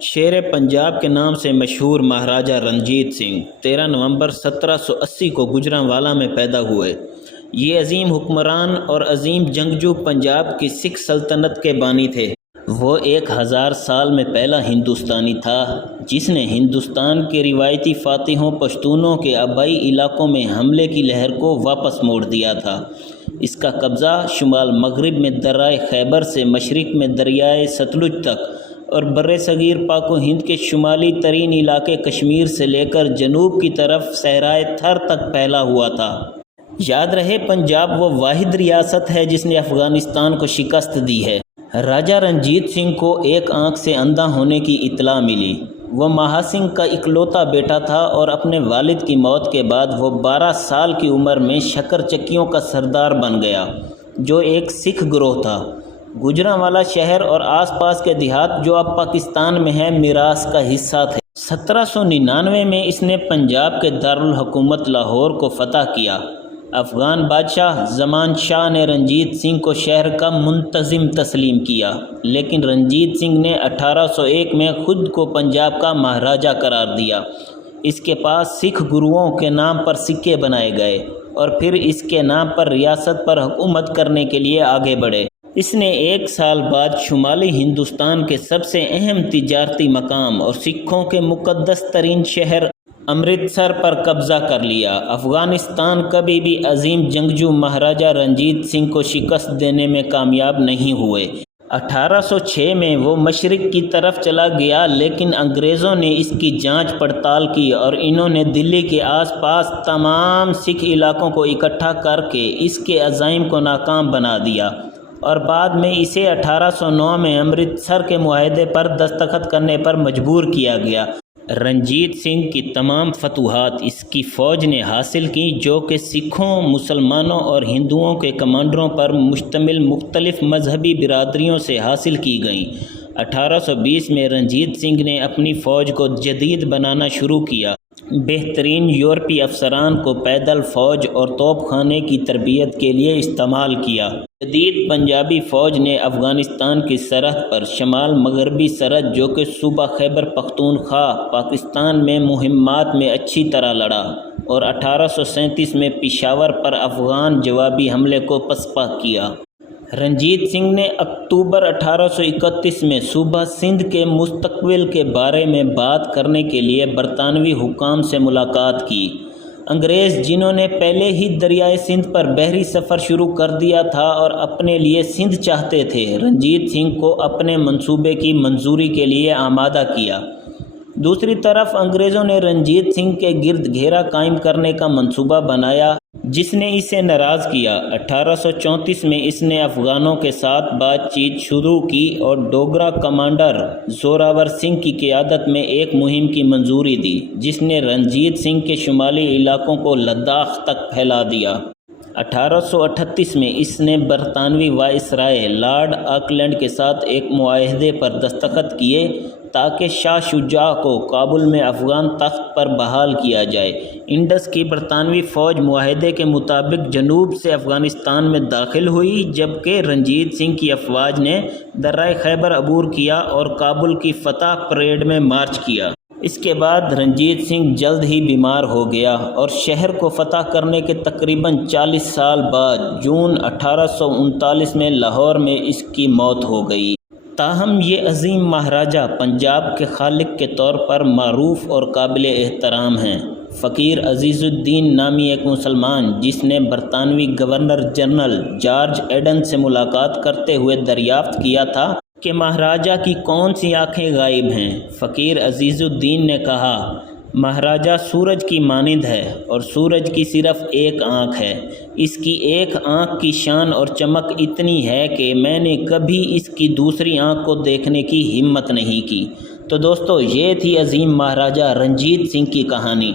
شیر پنجاب کے نام سے مشہور مہاراجہ رنجیت سنگھ 13 نومبر 1780 کو گوجرانوالہ میں پیدا ہوئے۔ یہ عظیم حکمران اور عظیم جنگجو پنجاب کی سکھ سلطنت کے بانی تھے۔ وہ 1000 سال میں پہلا ہندوستانی تھا جس نے ہندوستان کے روایتی فاتحوں پشتونوں کے آبائی علاقوں میں حملے کی لہر کو واپس موڑ دیا تھا۔ اس کا قبضہ شمال مغرب میں دریائے خیبر سے مشرق میں دریائے ستلج تک اور برصغیر پاک و ہند کے شمالی ترین علاقے کشمیر سے لے کر جنوب کی طرف صحرائے تھر تک پھیلا ہوا تھا۔ یاد رہے، پنجاب وہ واحد ریاست ہے جس نے افغانستان کو شکست دی ہے۔ راجہ رنجیت سنگھ کو ایک آنکھ سے اندھا ہونے کی اطلاع ملی۔ وہ مہا سنگھ کا اکلوتا بیٹا تھا اور اپنے والد کی موت کے بعد وہ 12 سال کی عمر میں شکر چکیوں کا سردار بن گیا، جو ایک سکھ گروہ تھا۔ گوجرانوالہ شہر اور آس پاس کے دیہات جو اب پاکستان میں ہیں میراث کا حصہ تھے۔ 1799 میں اس نے پنجاب کے دارالحکومت لاہور کو فتح کیا۔ افغان بادشاہ زمان شاہ نے رنجیت سنگھ کو شہر کا منتظم تسلیم کیا، لیکن رنجیت سنگھ نے 1801 میں خود کو پنجاب کا مہاراجہ قرار دیا۔ اس کے پاس سکھ گروؤں کے نام پر سکے بنائے گئے اور پھر اس کے نام پر ریاست پر حکومت کرنے کے لیے آگے بڑھے۔ اس نے 1 سال بعد شمالی ہندوستان کے سب سے اہم تجارتی مقام اور سکھوں کے مقدس ترین شہر امرتسر پر قبضہ کر لیا۔ افغانستان کبھی بھی عظیم جنگجو مہاراجہ رنجیت سنگھ کو شکست دینے میں کامیاب نہیں ہوئے۔ 1806 میں وہ مشرق کی طرف چلا گیا، لیکن انگریزوں نے اس کی جانچ پڑتال کی اور انہوں نے دلی کے آس پاس تمام سکھ علاقوں کو اکٹھا کر کے اس کے عزائم کو ناکام بنا دیا اور بعد میں اسے 1809 میں امرتسر کے معاہدے پر دستخط کرنے پر مجبور کیا گیا۔ رنجیت سنگھ کی تمام فتوحات اس کی فوج نے حاصل کی، جو کہ سکھوں، مسلمانوں اور ہندوؤں کے کمانڈروں پر مشتمل مختلف مذہبی برادریوں سے حاصل کی گئیں۔ 1820 میں رنجیت سنگھ نے اپنی فوج کو جدید بنانا شروع کیا۔ بہترین یورپی افسران کو پیدل فوج اور توپ خانے کی تربیت کے لیے استعمال کیا۔ جدید پنجابی فوج نے افغانستان کی سرحد پر شمال مغربی سرحد جو کہ صوبہ خیبر پختونخوا پاکستان میں مہمات میں اچھی طرح لڑا اور 1837 میں پشاور پر افغان جوابی حملے کو پسپا کیا۔ رنجیت سنگھ نے اکتوبر 1831 میں صوبہ سندھ کے مستقبل کے بارے میں بات کرنے کے لیے برطانوی حکام سے ملاقات کی۔ انگریز، جنہوں نے پہلے ہی دریائے سندھ پر بحری سفر شروع کر دیا تھا اور اپنے لیے سندھ چاہتے تھے، رنجیت سنگھ کو اپنے منصوبے کی منظوری کے لیے آمادہ کیا۔ دوسری طرف انگریزوں نے رنجیت سنگھ کے گرد گھیرا قائم کرنے کا منصوبہ بنایا، جس نے اسے ناراض کیا۔ 1834 میں اس نے افغانوں کے ساتھ بات چیت شروع کی اور ڈوگرا کمانڈر زوراور سنگھ کی قیادت میں ایک مہم کی منظوری دی، جس نے رنجیت سنگھ کے شمالی علاقوں کو لداخ تک پھیلا دیا۔ 1838 میں اس نے برطانوی وائسرائے لارڈ آکلینڈ کے ساتھ ایک معاہدے پر دستخط کیے تاکہ شاہ شجاع کو کابل میں افغان تخت پر بحال کیا جائے۔ انڈس کی برطانوی فوج معاہدے کے مطابق جنوب سے افغانستان میں داخل ہوئی، جبکہ رنجیت سنگھ کی افواج نے دریائے خیبر عبور کیا اور کابل کی فتح پریڈ میں مارچ کیا۔ اس کے بعد رنجیت سنگھ جلد ہی بیمار ہو گیا اور شہر کو فتح کرنے کے تقریباً 40 سال بعد جون 1839 میں لاہور میں اس کی موت ہو گئی۔ تاہم یہ عظیم مہاراجہ پنجاب کے خالق کے طور پر معروف اور قابل احترام ہیں۔ فقیر عزیز الدین نامی ایک مسلمان، جس نے برطانوی گورنر جنرل جارج ایڈن سے ملاقات کرتے ہوئے دریافت کیا تھا کہ مہاراجہ کی کون سی آنکھیں غائب ہیں، فقیر عزیز الدین نے کہا، مہاراجہ سورج کی مانند ہے اور سورج کی صرف ایک آنکھ ہے۔ اس کی ایک آنکھ کی شان اور چمک اتنی ہے کہ میں نے کبھی اس کی دوسری آنکھ کو دیکھنے کی ہمت نہیں کی۔ تو دوستو، یہ تھی عظیم مہاراجہ رنجیت سنگھ کی کہانی۔